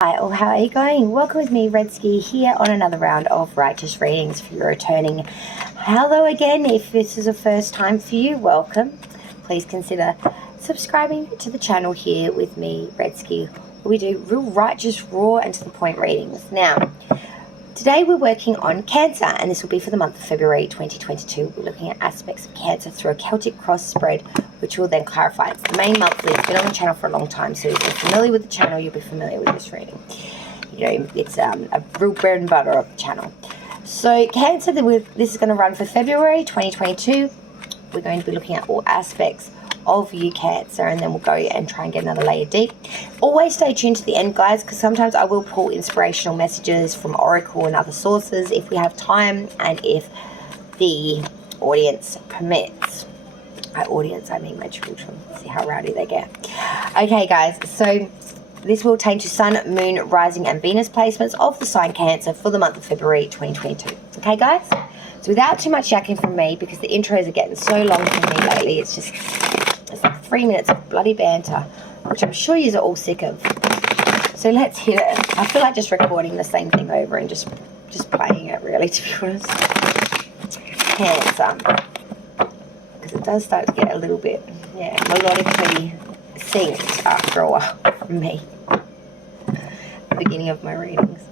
Hi, all, how are you going? Welcome with me, Redski, here on another round of Righteous Readings for your returning. Hello again, if this is a first time for you, welcome. Please consider subscribing to the channel here with me, Redski. We do real righteous, raw, and to the point readings. Now, today we're working on Cancer, and this will be for the month of February 2022. We're looking at aspects of Cancer through a Celtic cross spread, which will then clarify. It's the main monthly. It's been on the channel for a long time, so if you're familiar with the channel, you'll be familiar with this reading. You know, it's a real bread and butter of the channel. So Cancer, this is going to run for February 2022. We're going to be looking at all aspects of you, Cancer, and then we'll go and try and get another layer deep. Always stay tuned to the end, guys, because sometimes I will pull inspirational messages from Oracle and other sources if we have time and if the audience permits. By audience, I mean my children. See how rowdy they get. Okay, guys, so this will pertain to Sun, Moon, Rising, and Venus placements of the sign Cancer for the month of February 2022. Okay, guys? So without too much yakking from me, because the intros are getting so long from me lately, it's like 3 minutes of bloody banter, which I'm sure you are all sick of. So let's hit it. I feel like just recording the same thing over and just playing it, really, to be honest. Cancer. Because it does start to get a little bit, melodically synced after a while from me. The beginning of my readings.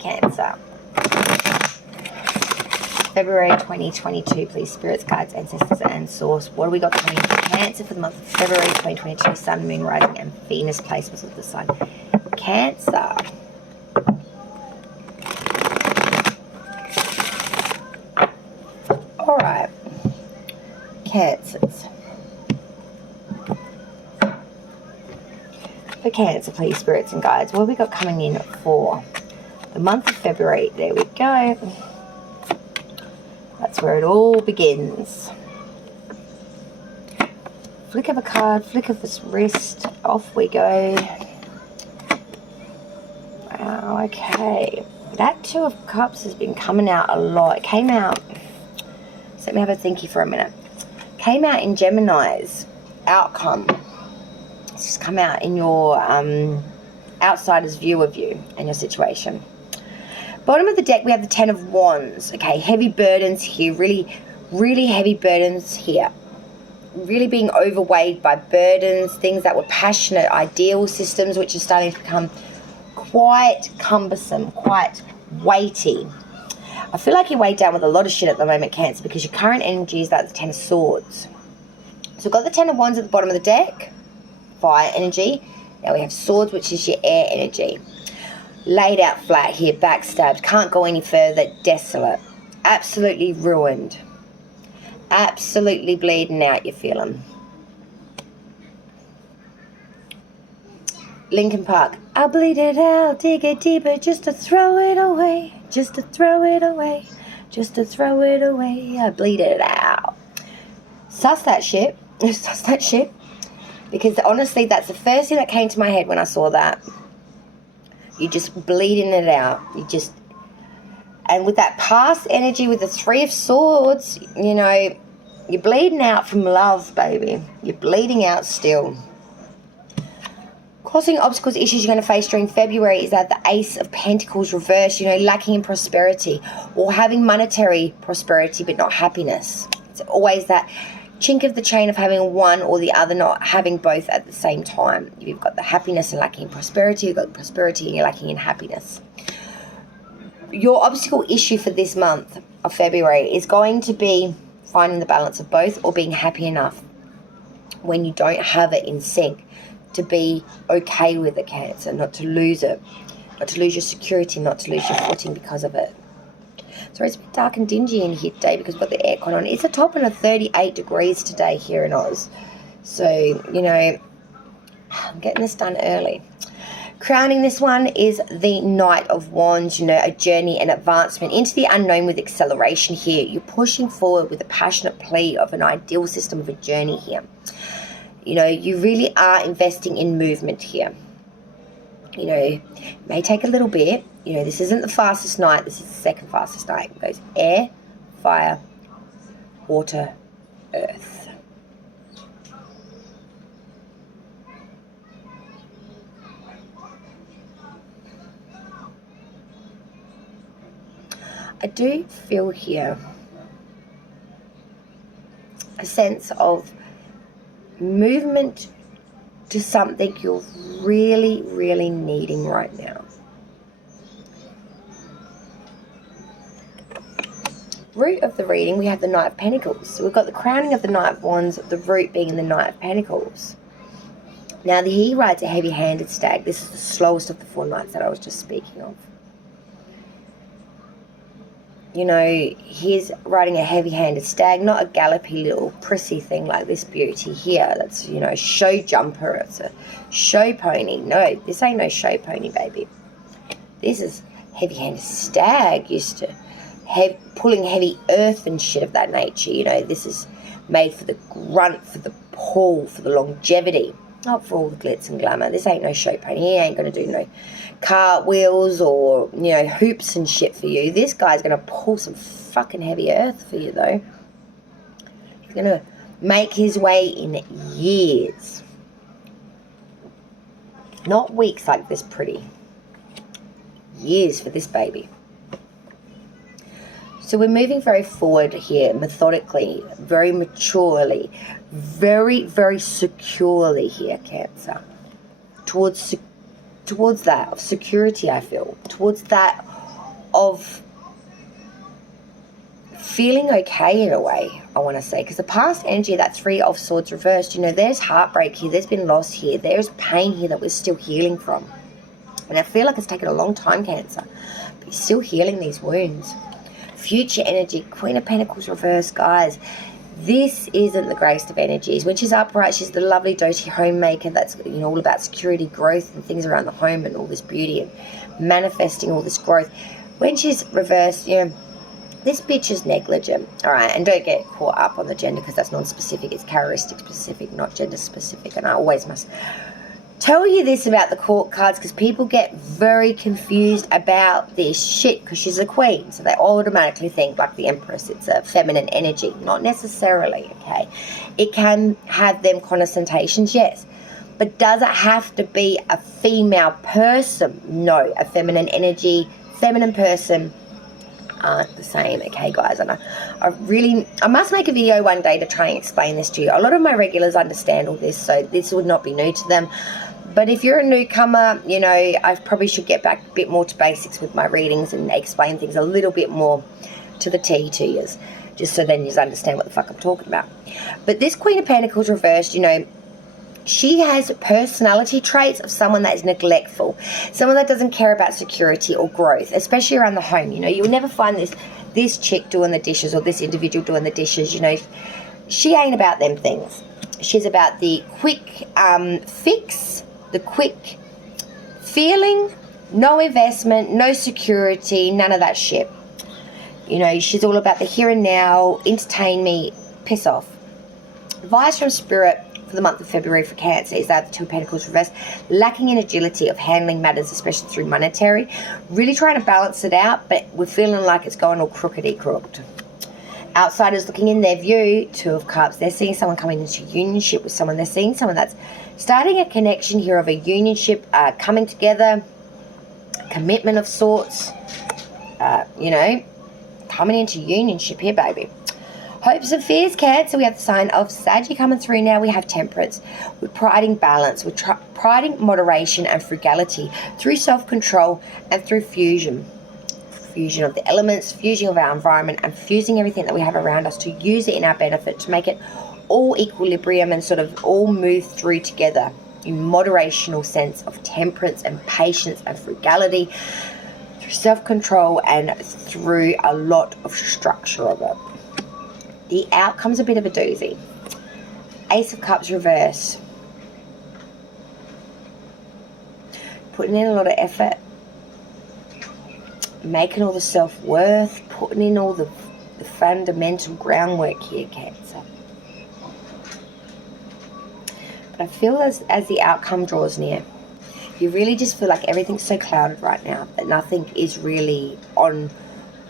Cancer. February 2022, please, spirits, guides, ancestors, and source. What do we got coming for Cancer for the month of February 2022? Sun, Moon, Rising, and Venus placements of the sign Cancer. All right, Cancers. For Cancer, please, spirits and guides. What have we got coming in for the month of February? There we go. That's where it all begins. Flick of a card, flick of the wrist, off we go. Wow, okay. That Two of Cups has been coming out a lot. It came out, so let me have a thinky for a minute. Came out in Gemini's outcome. It's just come out in your outsider's view of you and your situation. Bottom of the deck, we have the Ten of Wands. Okay, heavy burdens here. Really, really heavy burdens here. Really being overweighed by burdens, things that were passionate, ideal systems, which are starting to become quite cumbersome, quite weighty. I feel like you're weighed down with a lot of shit at the moment, Cancer, because your current energy is like the Ten of Swords. So we've got the Ten of Wands at the bottom of the deck, fire energy. Now we have Swords, which is your air energy. Laid out flat here, backstabbed, can't go any further, desolate, absolutely ruined, absolutely bleeding out, you feel them. Linkin Park, I'll bleed it out, dig it deeper, just to throw it away, just to throw it away, just to throw it away, I bleed it out. Suss that shit, suss that shit, because honestly, that's the first thing that came to my head when I saw that. You're just bleeding it out. And with that past energy, with the Three of Swords, you know, you're bleeding out from love, baby. You're bleeding out still. Causing obstacles, issues you're going to face during February is that the Ace of Pentacles reversed, you know, lacking in prosperity or having monetary prosperity but not happiness. It's always that chink of the chain of having one or the other, not having both at the same time. You've got the happiness and lacking in prosperity. You've got the prosperity and you're lacking in happiness. Your obstacle issue for this month of February is going to be finding the balance of both, or being happy enough when you don't have it in sync to be okay with the Cancer, not to lose it, not to lose your security, not to lose your footing because of it. Sorry, it's a bit dark and dingy in here today because we've got the aircon on. It's a top of 38 degrees today here in Oz. So, you know, I'm getting this done early. Crowning this one is the Knight of Wands, you know, a journey and advancement into the unknown with acceleration here. You're pushing forward with a passionate plea of an ideal system of a journey here. You know, you really are investing in movement here. You know, it may take a little bit. You know, this isn't the fastest night. This is the second fastest night. It goes air, fire, water, earth. I do feel here a sense of movement to something you're really, really needing right now. Root of the reading, we have the Knight of Pentacles. So we've got the crowning of the Knight of Wands, the root being the Knight of Pentacles. Now, he rides a heavy-handed stag. This is the slowest of the 4 knights that I was just speaking of. You know, he's riding a heavy-handed stag, not a gallopy little prissy thing like this beauty here. That's, you know, show jumper. It's a show pony. No, this ain't no show pony, baby. This is heavy-handed stag, used to pulling heavy earth and shit of that nature. You know, this is made for the grunt, for the pull, for the longevity. Not for all the glitz and glamour. This ain't no show pony. He ain't going to do no cartwheels or, you know, hoops and shit for you. This guy's going to pull some fucking heavy earth for you, though. He's going to make his way in years. Not weeks like this pretty. Years for this baby. So we're moving very forward here, methodically, very maturely, very, very securely here, Cancer. Towards that of security, I feel. Towards that of feeling okay in a way, I want to say. Because the past energy, that 3 of Swords reversed, you know, there's heartbreak here, there's been loss here, there's pain here that we're still healing from. And I feel like it's taken a long time, Cancer. But you're still healing these wounds. Future energy, Queen of Pentacles reversed, guys. This isn't the greatest of energies. When she's upright, she's the lovely doty homemaker that's, you know, all about security, growth, and things around the home and all this beauty and manifesting all this growth. When she's reversed, you know, this bitch is negligent, all right? And don't get caught up on the gender because that's non-specific. It's characteristic specific, not gender specific. And I always must tell you this about the court cards because people get very confused about this shit because she's a queen. So they automatically think like the Empress, it's a feminine energy. Not necessarily, okay? It can have them connotations, yes. But does it have to be a female person? No. A feminine energy, feminine person aren't the same, okay, guys? And I must make a video one day to try and explain this to you. A lot of my regulars understand all this, so this would not be new to them. But if you're a newcomer, you know, I probably should get back a bit more to basics with my readings and explain things a little bit more to the T to you, just so then you understand what the fuck I'm talking about. But this Queen of Pentacles reversed, you know, she has personality traits of someone that is neglectful, someone that doesn't care about security or growth, especially around the home. You know, you'll never find this chick doing the dishes or this individual doing the dishes. You know, she ain't about them things. She's about the quick fix, the quick feeling, no investment, no security, none of that shit. You know, she's all about the here and now, entertain me, piss off. Advice from Spirit for the month of February for Cancer is that the 2 of Pentacles reversed, lacking in agility of handling matters, especially through monetary. Really trying to balance it out, but we're feeling like it's going all crookedy-crooked. Outsiders looking in their view, 2 of Cups, they're seeing someone coming into unionship with someone. They're seeing someone that's starting a connection here of a unionship, coming together, commitment of sorts, you know, coming into unionship here, baby. Hopes and fears, Cancer. We have the sign of Saggy coming through now. We have Temperance. We're priding balance. We're priding moderation and frugality through self-control and through fusion. Fusion of the elements, fusion of our environment, and fusing everything that we have around us to use it in our benefit, to make it all equilibrium and sort of all move through together in moderational sense of temperance and patience and frugality, through self-control and through a lot of structure of it. The outcome's a bit of a doozy. Ace of Cups reverse. Putting in a lot of effort, making all the self-worth, putting in all the fundamental groundwork here, Cancer. But I feel as the outcome draws near, you really just feel like everything's so clouded right now that nothing is really on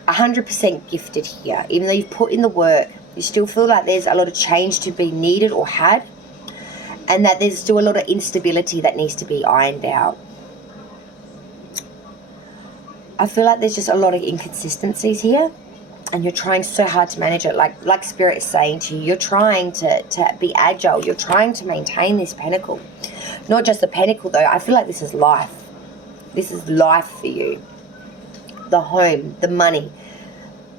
100% gifted here. Even though you've put in the work, you still feel like there's a lot of change to be needed or had, and that there's still a lot of instability that needs to be ironed out. I feel like there's just a lot of inconsistencies here, and you're trying so hard to manage it. Like Spirit is saying to you, you're trying to be agile. You're trying to maintain this pentacle. Not just the pentacle, though. I feel like this is life. This is life for you. The home, the money,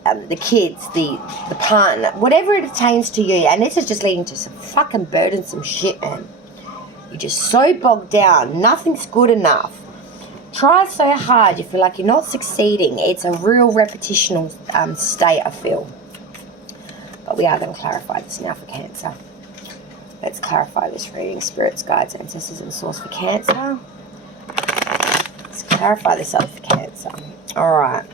the kids, the partner, whatever it pertains to you. And this is just leading to some fucking burdensome shit, man. You're just so bogged down. Nothing's good enough. Try so hard. You feel like you're not succeeding. It's a real repetitional state, I feel. But we are going to clarify this now for Cancer. Let's clarify this reading. Spirits, guides, ancestors, and source for Cancer. Let's clarify this up for Cancer. Alright.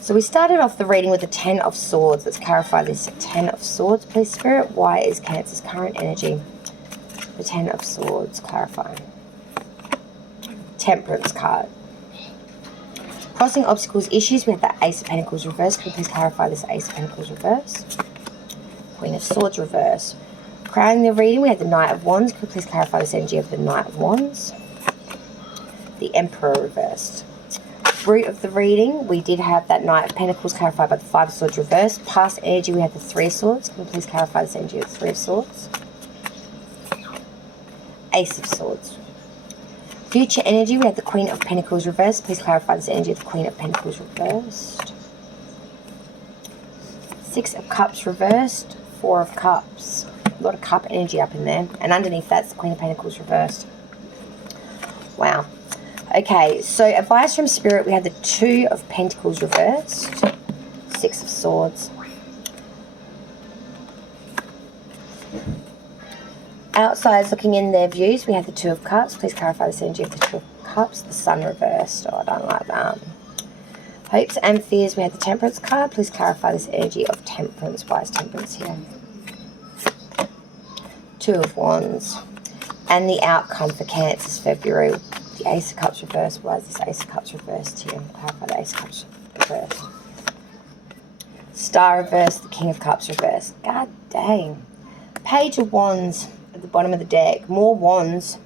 So we started off the reading with the Ten of Swords. Let's clarify this Ten of Swords, please, Spirit. Why is Cancer's current energy? The Ten of Swords, clarifying. Temperance card. Crossing obstacles, issues. We have the Ace of Pentacles reversed. Can you please clarify this Ace of Pentacles reversed? Queen of Swords reversed. Crowning the reading, we have the Knight of Wands. Can you please clarify this energy of the Knight of Wands? The Emperor reversed. Root of the reading, we did have that Knight of Pentacles clarified by the Five of Swords reversed. Past energy, we have the Three of Swords. Can you please clarify this energy of the Three of Swords? Ace of Swords. Future energy, we have the Queen of Pentacles reversed. Please clarify this energy of the Queen of Pentacles reversed. Six of Cups reversed. Four of Cups. A lot of cup energy up in there. And underneath that's the Queen of Pentacles reversed. Wow. Okay, so advice from Spirit, we have the Two of Pentacles reversed. Six of Swords. Outsiders looking in their views, we have the Two of Cups. Please clarify this energy of the Two of Cups. The Sun reversed. Oh, I don't like that. Hopes and fears, we have the Temperance card. Please clarify this energy of Temperance. Why is Temperance here? Two of Wands. And the outcome for Cancer's February. The Ace of Cups reversed. Why is this Ace of Cups reversed here? Clarify the Ace of Cups reversed. Star reversed. The King of Cups reversed. God dang. Page of Wands at the bottom of the deck. More wands.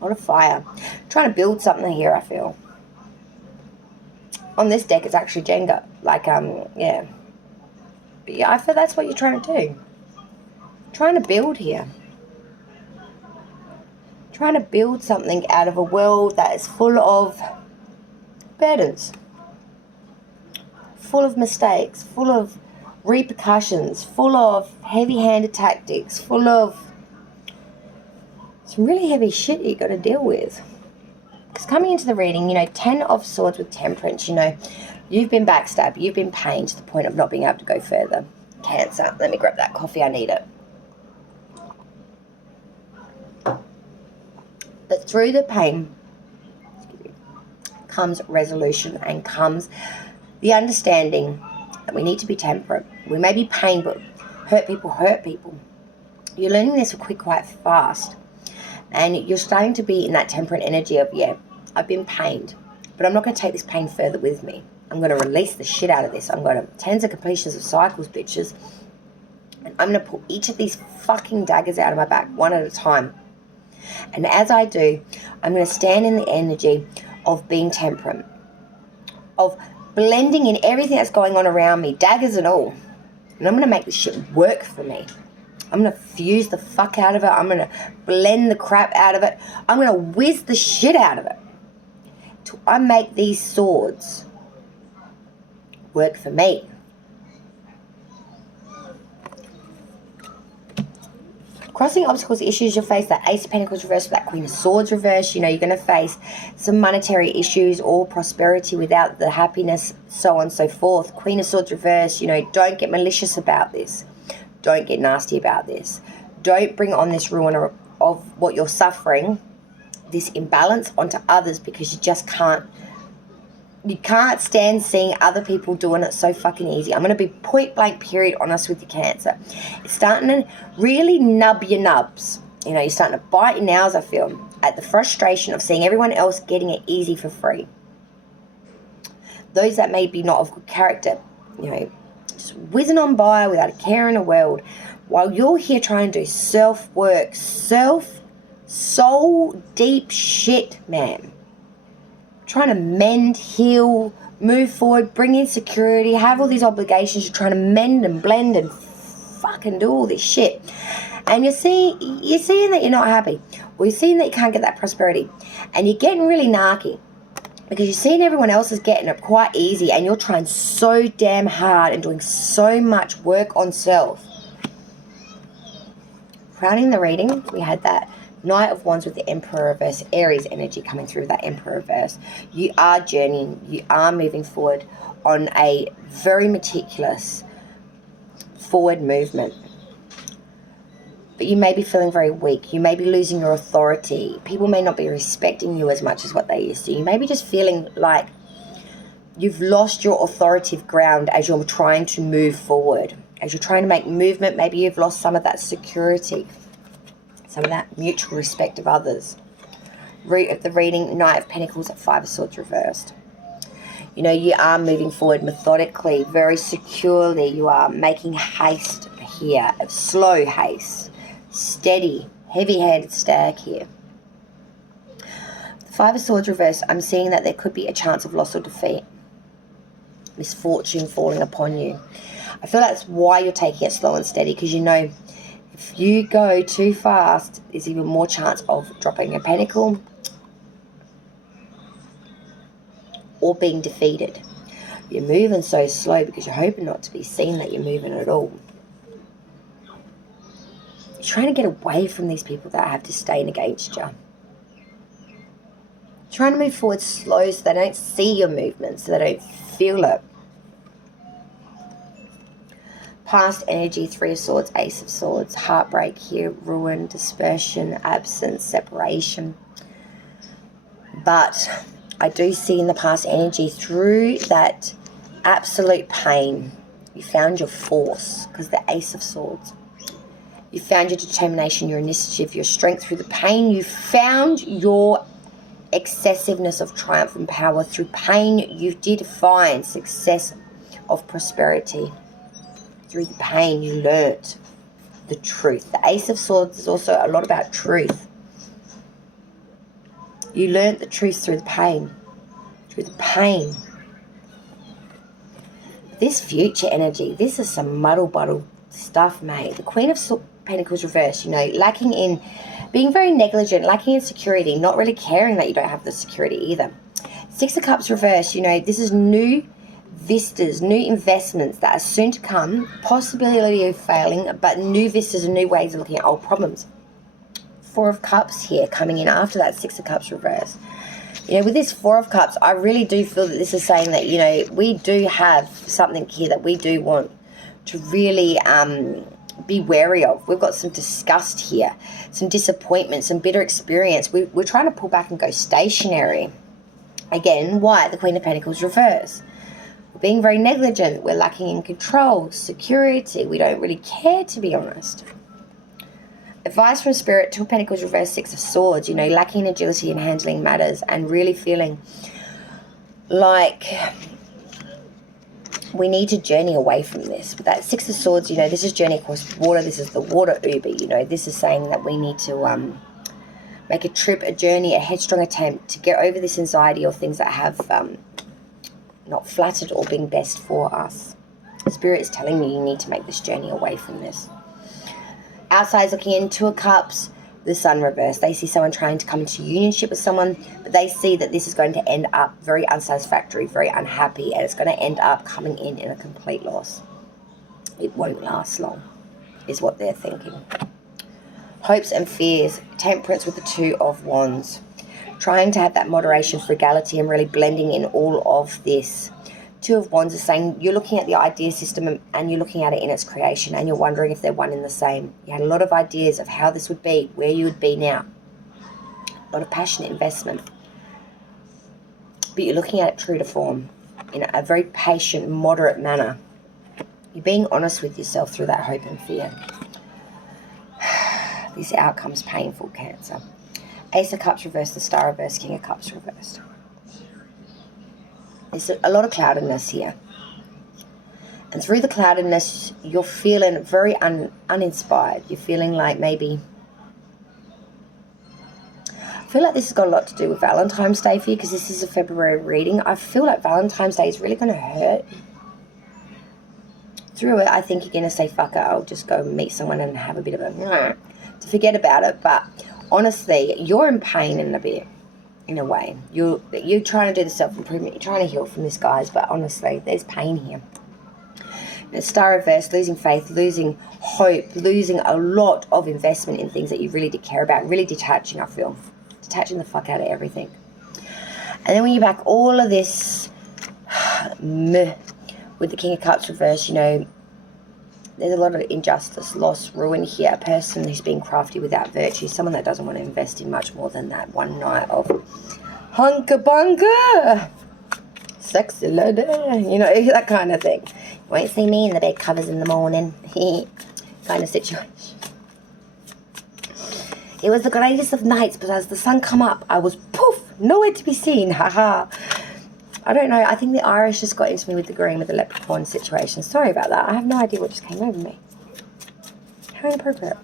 A lot of fire. Trying to build something here, I feel. On this deck, it's actually Jenga. Like, yeah. But yeah, I feel that's what you're trying to do. Trying to build here. Trying to build something out of a world that is full of burdens. Full of mistakes. Full of repercussions. Full of heavy-handed tactics. Full of some really heavy shit you got to deal with. Because coming into the reading, you know, Ten of Swords with Temperance, you know, you've been backstabbed, you've been pained to the point of not being able to go further. Cancer, let me grab that coffee, I need it. But through the pain comes resolution and comes the understanding that we need to be temperate. We may be pain, but hurt people. You're learning this quite fast. And you're starting to be in that temperate energy of, yeah, I've been pained, but I'm not going to take this pain further with me. I'm going to release the shit out of this. I'm going to tens of completions of cycles, bitches. And I'm going to pull each of these fucking daggers out of my back, one at a time. And as I do, I'm going to stand in the energy of being temperate, of blending in everything that's going on around me, daggers and all. And I'm going to make this shit work for me. I'm going to fuse the fuck out of it. I'm going to blend the crap out of it. I'm going to whiz the shit out of it. Till I make these swords work for me. Crossing obstacles, issues you'll face, that Ace of Pentacles reversed with that Queen of Swords reversed. You know, you're going to face some monetary issues or prosperity without the happiness, so on and so forth. Queen of Swords reversed, you know, don't get malicious about this. Don't get nasty about this. Don't bring on this ruin of what you're suffering, this imbalance, onto others, because you just can't. You can't stand seeing other people doing it so fucking easy. I'm going to be point blank period honest with your Cancer. It's starting to really nub your nubs. You know, you're starting to bite your nails, I feel, at the frustration of seeing everyone else getting it easy for free. Those that may be not of good character, you know, just whizzing on by without a care in the world, while you're here trying to do self-work, soul deep shit, man. trying to mend, heal, move forward, bring in security, have all these obligations. You're trying to mend and blend and fucking do all this shit. And you're seeing that you're not happy. Or you're seeing that you can't get that prosperity. And you're getting really narky. Because you're seeing everyone else is getting it quite easy. And you're trying so damn hard and doing so much work on self. Crowning the reading, we had that Knight of Wands with the Emperor reverse, Aries energy coming through that Emperor reverse. You are journeying. You are moving forward on a very meticulous forward movement. But you may be feeling very weak. You may be losing your authority. People may not be respecting you as much as what they used to. You may be just feeling like you've lost your authoritative ground as you're trying to move forward. As you're trying to make movement, maybe you've lost some of that security, some of that mutual respect of others. Root of the reading, Knight of Pentacles at Five of Swords reversed. You know, you are moving forward methodically, very securely. You are making haste here, slow haste. Steady, heavy-handed stag here. The Five of Swords reverse, I'm seeing that there could be a chance of loss or defeat. Misfortune falling upon you. I feel that's why you're taking it slow and steady, because you know if you go too fast, there's even more chance of dropping a pentacle or being defeated. You're moving so slow because you're hoping not to be seen that you're moving at all. You're trying to get away from these people that have disdain against you. Trying to move forward slow so they don't see your movement, so they don't feel it. Past energy, Three of Swords, Ace of Swords, heartbreak here, ruin, dispersion, absence, separation. But I do see in the past energy, through that absolute pain, you found your force, because the Ace of Swords. You found your determination, your initiative, your strength through the pain. You found your excessiveness of triumph and power. Through pain, you did find success of prosperity. Through the pain, you learnt the truth. The Ace of Swords is also a lot about truth. You learnt the truth through the pain. Through the pain. This future energy, this is some muddle-buddle stuff, mate. The Queen of Pentacles reversed, you know, lacking in, being very negligent, lacking in security, not really caring that you don't have the security either. Six of Cups reversed, you know, this is new vistas, new investments that are soon to come, possibility of failing, but new vistas and new ways of looking at old problems. Four of Cups here coming in after that Six of Cups reversed. You know, with this Four of Cups, I really do feel that this is saying that, you know, we do have something here that we do want to really be wary of. We've got some disgust here, some disappointment, some bitter experience. We're trying to pull back and go stationary. Again, why? The Queen of Pentacles reverse. We're being very negligent. We're lacking in control, security. We don't really care, to be honest. Advice from Spirit, Two of Pentacles reverse, Six of Swords. You know, lacking in agility in handling matters and really feeling like we need to journey away from this. But that Six of Swords, you know, this is journey across water. This is the water Uber. You know, this is saying that we need to make a trip, a journey, a headstrong attempt to get over this anxiety or things that have not flattered or been best for us. Spirit is telling me you need to make this journey away from this. Outside is looking in, Two of Cups, the Sun reversed. They see someone trying to come into unionship with someone, but they see that this is going to end up very unsatisfactory, very unhappy, and it's going to end up coming in a complete loss. It won't last long, is what they're thinking. Hopes and fears, Temperance with the Two of Wands. Trying to have that moderation, frugality, and really blending in all of this. Two of Wands is saying you're looking at the idea system and you're looking at it in its creation and you're wondering if they're one in the same. You had a lot of ideas of how this would be, where you would be now. A lot of passionate investment. But you're looking at it true to form in a very patient, moderate manner. You're being honest with yourself through that hope and fear. This outcome's painful, Cancer. Ace of Cups reversed, the Star reversed, King of Cups reversed. There's a lot of cloudedness here. And through the cloudedness, you're feeling very uninspired. You're feeling like maybe feel like this has got a lot to do with Valentine's Day for you, because this is a February reading. I feel like Valentine's Day is really going to hurt. Through it, I think you're going to say, fuck it, I'll just go meet someone and have a bit of a... to forget about it. But honestly, you're in pain in a bit, in a way. You're trying to do the self-improvement. You're trying to heal from this, guys. But honestly, there's pain here. The Star Reverse, losing faith, losing hope, losing a lot of investment in things that you really did care about. Really detaching, I feel. Detaching the fuck out of everything. And then when you back all of this with the King of Cups reverse, you know, there's a lot of injustice, loss, ruin here. A person who's being crafty without virtue. Someone that doesn't want to invest in much more than that one night of hunker-bunker. Sexy lady. You know, that kind of thing. You won't see me in the bed covers in the morning. Kind of situation. It was the greatest of nights, but as the sun come up, I was poof, nowhere to be seen. Haha. I don't know. I think the Irish just got into me with the green with the leprechaun situation. Sorry about that. I have no idea what just came over me. How inappropriate.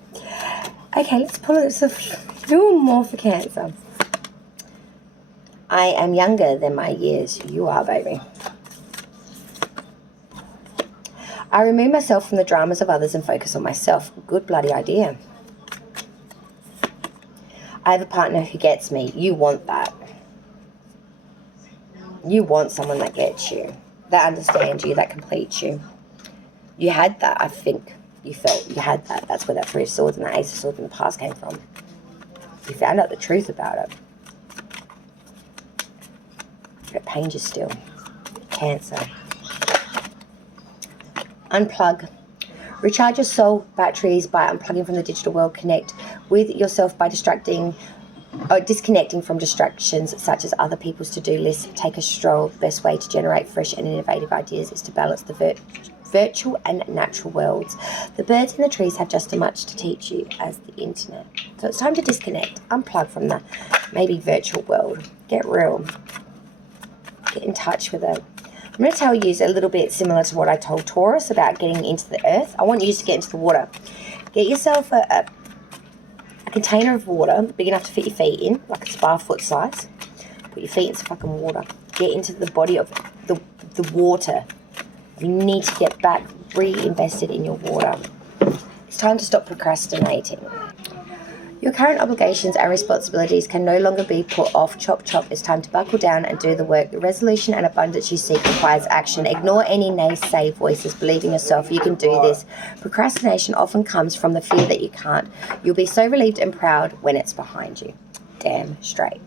Okay, let's pull it a few more for Cancer. I am younger than my years. You are, baby. I remove myself from the dramas of others and focus on myself. Good bloody idea. I have a partner who gets me. You want that. You want someone that gets you, that understands you, that completes you. You had that, I think. You felt you had that. That's where that Three of Swords and that Ace of Swords in the past came from. You found out the truth about it. It pains you still. Cancer. Unplug. Recharge your soul batteries by unplugging from the digital world. Connect with yourself by disconnecting from distractions such as other people's to-do lists. Take a stroll. The best way to generate fresh and innovative ideas is to balance the virtual and natural worlds. The birds and the trees have just as much to teach you as the internet. So it's time to disconnect. Unplug from the maybe virtual world. Get real. Get in touch with it. I'm going to tell you a little bit similar to what I told Taurus about getting into the earth. I want you to get into the water. Get yourself a container of water big enough to fit your feet in, like a spa foot size. Put your feet in some fucking water. Get into the body of the water. You need to get back reinvested in your water. It's time to stop procrastinating. Your current obligations and responsibilities can no longer be put off. Chop, chop. It's time to buckle down and do the work. The resolution and abundance you seek requires action. Ignore any naysay voices. Believe in yourself. You can do this. Procrastination often comes from the fear that you can't. You'll be so relieved and proud when it's behind you. Damn straight.